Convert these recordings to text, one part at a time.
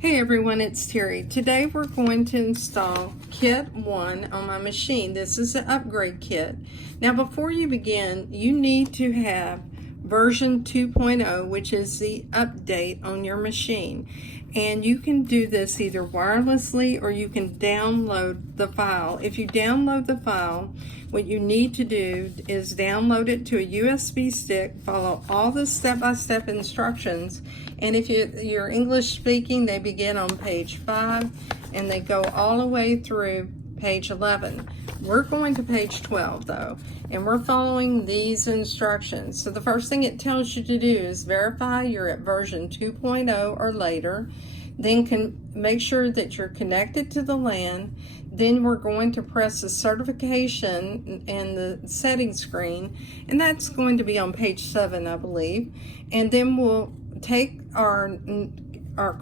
Hey everyone, it's Terry. Today we're going to install Kit 1 on my machine. This is the upgrade kit. Now before you begin, you need to have version 2.0, which is the update on your machine. And you can do this either wirelessly or you can download the file. If you download the file, what you need to do is download it to a USB stick, follow all the step-by-step instructions, and if you're English speaking, they begin on page 5 and they go all the way through page 11. We're going to page 12 though, and we're following these instructions. So the first thing it tells you to do is verify you're at version 2.0 or later. Then make sure that you're connected to the LAN. Then we're going to press the certification and the settings screen, and that's going to be on page 7, I believe. And then we'll take our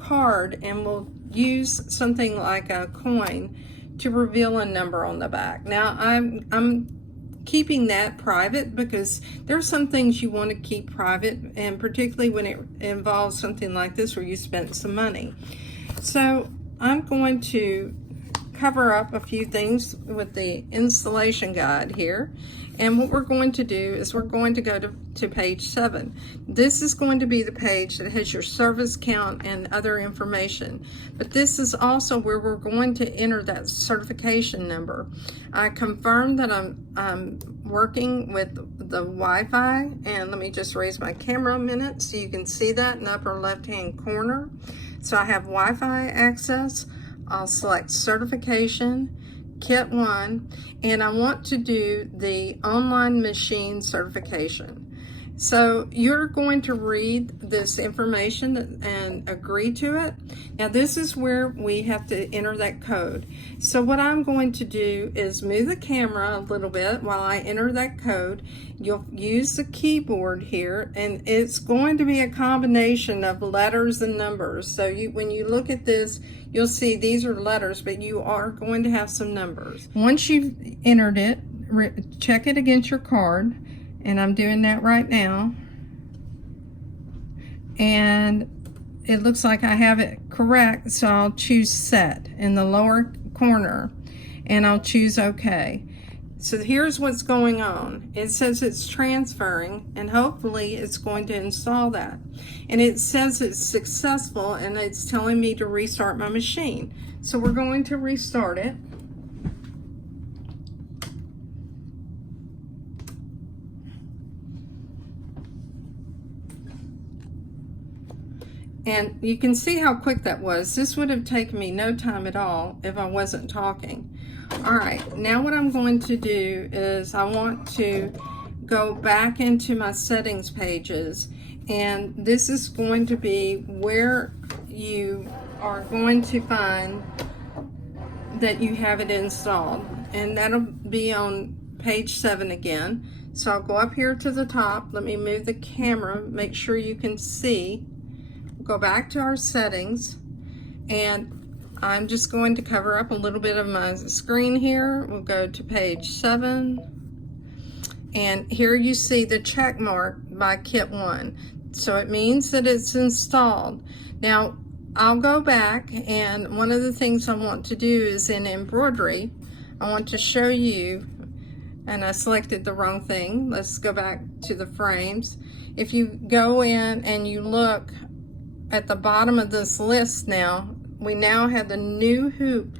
card and we'll use something like a coin to reveal a number on the back. Now I'm keeping that private because there's some things you want to keep private, and particularly when it involves something like this where you spent some money. So I'm going to cover up a few things with the installation guide here, and what we're going to do is we're going to go to page 7. This is going to be the page that has your service count and other information, but this is also where we're going to enter that certification number. I confirmed that I'm working with the Wi-Fi, and let me just raise my camera a minute so you can see that in the upper left hand corner. So I have Wi-Fi access. I'll select certification, Kit 1, and I want to do the online machine certification. So you're going to read this information and agree to it. Now this is where we have to enter that code. So what I'm going to do is move the camera a little bit while I enter that code. You'll use the keyboard here, and it's going to be a combination of letters and numbers. So when you look at this, you'll see these are letters, but you are going to have some numbers. Once you've entered it, check it against your card. And I'm doing that right now, and it looks like I have it correct, so I'll choose set in the lower corner and I'll choose OK. So here's what's going on. It says it's transferring, and hopefully it's going to install that, and it says it's successful, and it's telling me to restart my machine. So we're going to restart it. And you can see how quick that was. This would have taken me no time at all if I wasn't talking. All right, now what I'm going to do is I want to go back into my settings pages, and this is going to be where you are going to find that you have it installed, and that'll be on page 7 again. So I'll go up here to the top. Let me move the camera, make sure you can see. Go back to our settings, and I'm just going to cover up a little bit of my screen here. We'll go to page 7, and here you see the check mark by Kit 1. So it means that it's installed. Now I'll go back, and one of the things I want to do is in embroidery, I want to show you, and I selected the wrong thing. Let's go back to the frames. If you go in and you look at the bottom of this list now, we now have the new hoop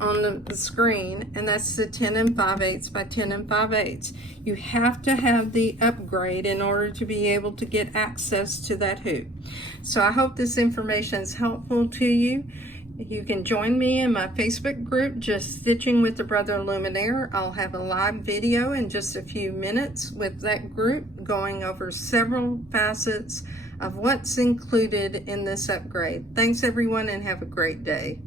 on the screen, and that's the 10 5/8 by 10 5/8. You have to have the upgrade in order to be able to get access to that hoop. So I hope this information is helpful to you. You can join me in my Facebook group, Just Stitching with the Brother Luminaire. I'll have a live video in just a few minutes with that group going over several facets of what's included in this upgrade. Thanks everyone, and have a great day.